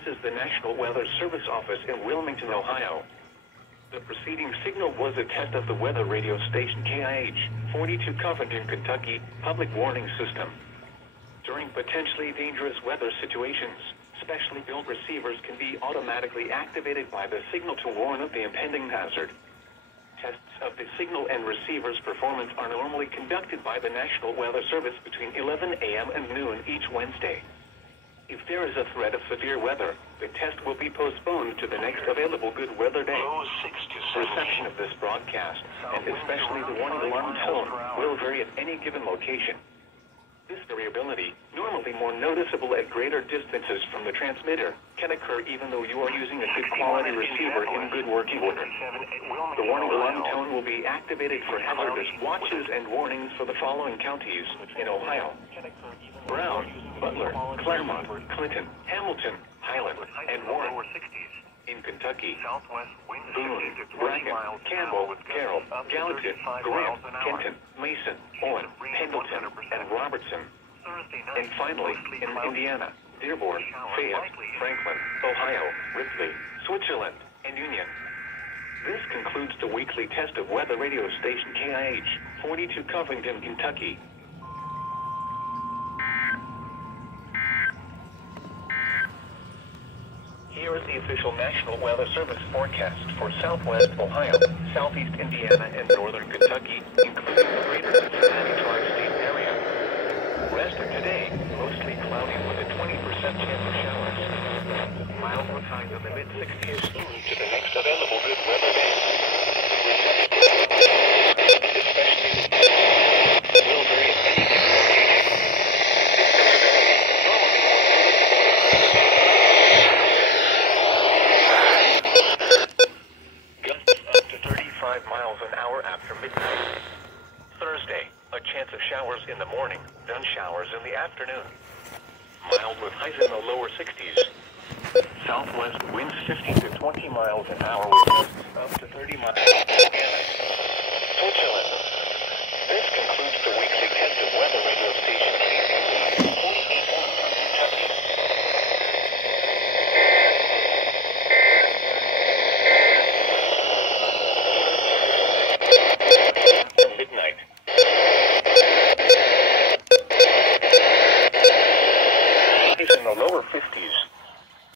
This is the National Weather Service office in Wilmington, Ohio. The preceding signal was a test of the weather radio station KIH 42 Covington, Kentucky public warning system. During potentially dangerous weather situations, specially built receivers can be automatically activated by the signal to warn of the impending hazard. Tests of the signal and receiver's performance are normally conducted by the National Weather Service between 11 a.m. and noon each Wednesday. If there is a threat of severe weather, the test will be postponed to the next available good weather day. Reception of this broadcast, and especially the warning alarm tone, will vary at any given location. This variability, normally more noticeable at greater distances from the transmitter, can occur even though you are using a good quality receiver in good working order. The warning alarm tone will be activated for hazardous watches and warnings for the following counties in Ohio: Brown, Butler, Claremont, Clinton, Hamilton, Highland, and Warren. In Kentucky: Boone, Bracken, Campbell, Carroll, Gallatin, Grant, Kenton, Mason, Owen, Pendleton, and Robertson. And finally, in Indiana: Dearborn, Fayette, Franklin, Ohio, Ripley, Switzerland, and Union. This concludes the weekly test of weather radio station KIH 42 Covington, Kentucky. Here is the official National Weather Service forecast for Southwest Ohio, Southeast Indiana, and Northern Kentucky, including the greater Cincinnati tri-state area. Rest of today, mostly cloudy with a 20% chance of showers. Mild with highs in the mid-60s to the next available good weather day. Especially will vary at any given location. Miles an hour after midnight. Thursday, a chance of showers in the morning, then showers in the afternoon. Mild with highs in the lower 60s. Southwest winds 15 to 20 miles an hour with gusts up to 30 miles an hour. Switzerland. This concludes the weekly test of weather radio station KIH 42 Kentucky. Midnight. Highs in the lower 50s.